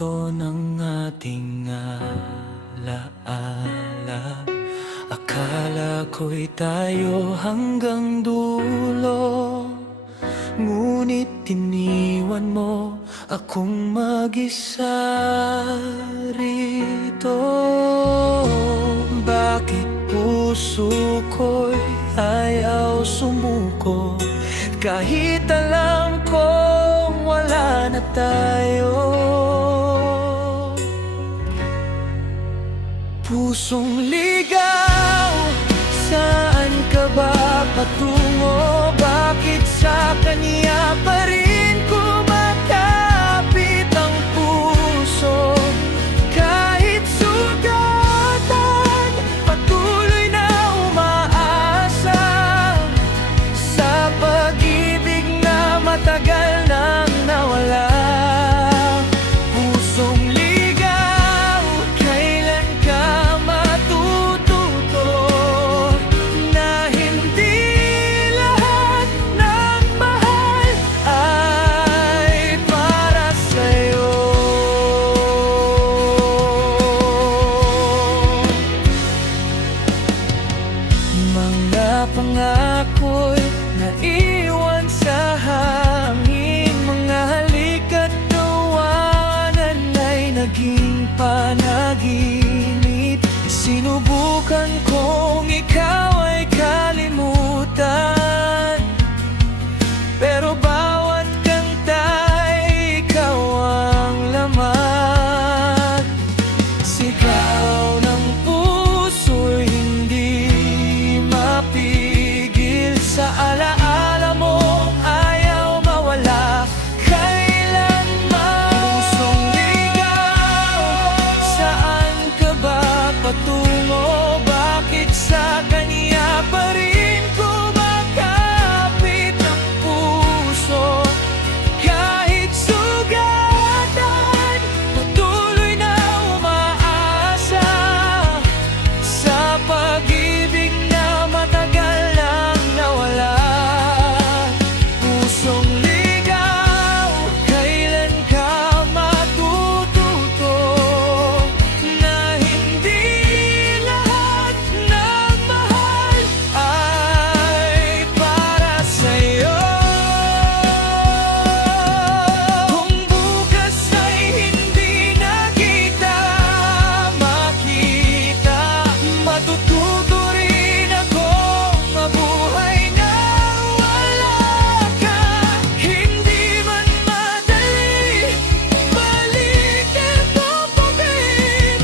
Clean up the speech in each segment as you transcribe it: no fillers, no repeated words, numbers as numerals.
kwento ng ating alaala. Akala ko'y tayo hanggang dulo, ngunit iniwan mo akong mag-isa rito. Bakit puso ko'y ayaw sumuko, kahit alam kong wala na tayo? Pusong ligaw, saan ka ba patungo? Bakit sa kanya pa rin kumakapit ang puso? Kahit sugatan, patuloy na umaasa sa pag-ibig na matagal nang nawala. Pusong ligaw, kailan ka matututo na hindi lahat ng mahal ay para sa'yo? Mga pangako'y naiwan sa hangin, mga halik at tawanan ay naging panaginip. Sinubukan kong ikaw ay kalimutan, pero bawat kanta'y ikaw ang laman. Sigaw ng puso'y hindi mapigil, sa alaala mo ayaw mawala kailanman. Pusong ligaw, saan ka ba patungo? Bakit sa kanya pa rin kumakapit ang puso? Kahit sugatan, patuloy na umaasa sa pag-ibig na matagal nang nawala. Pusong ligaw, kailan ka matututo na hindi lahat ng mahal ay para sa'yo? Kung bukas ay hindi na kita makita, matututo rin akong mabuhay na wala ka. Hindi man madali, balikan tutukin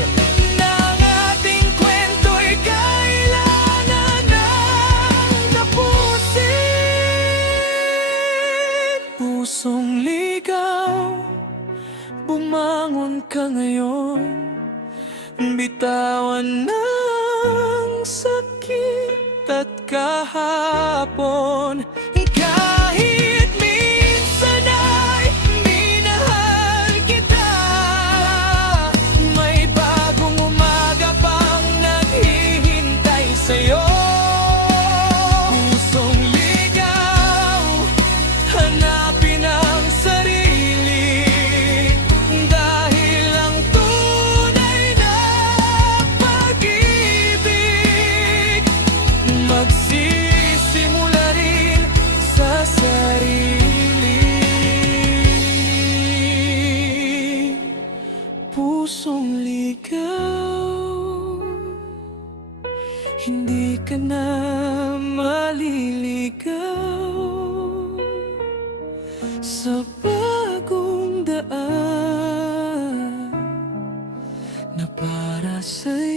ng ating kwento'y kailangan nang tapusin. Pusong ligaw, bumangon ka ngayon, bitawan ng sakit at kahapon. Kahit minsan ay minahal kita, may bagong umaga pang naghihintay sa'yo. Pusong ligaw, hanapin ang sarili, dahil ang tunay na pag-ibig magsisimula rin sa sarili. Pusong ligaw, hindi ka na maliligaw sa bagong daan na para sa'yo.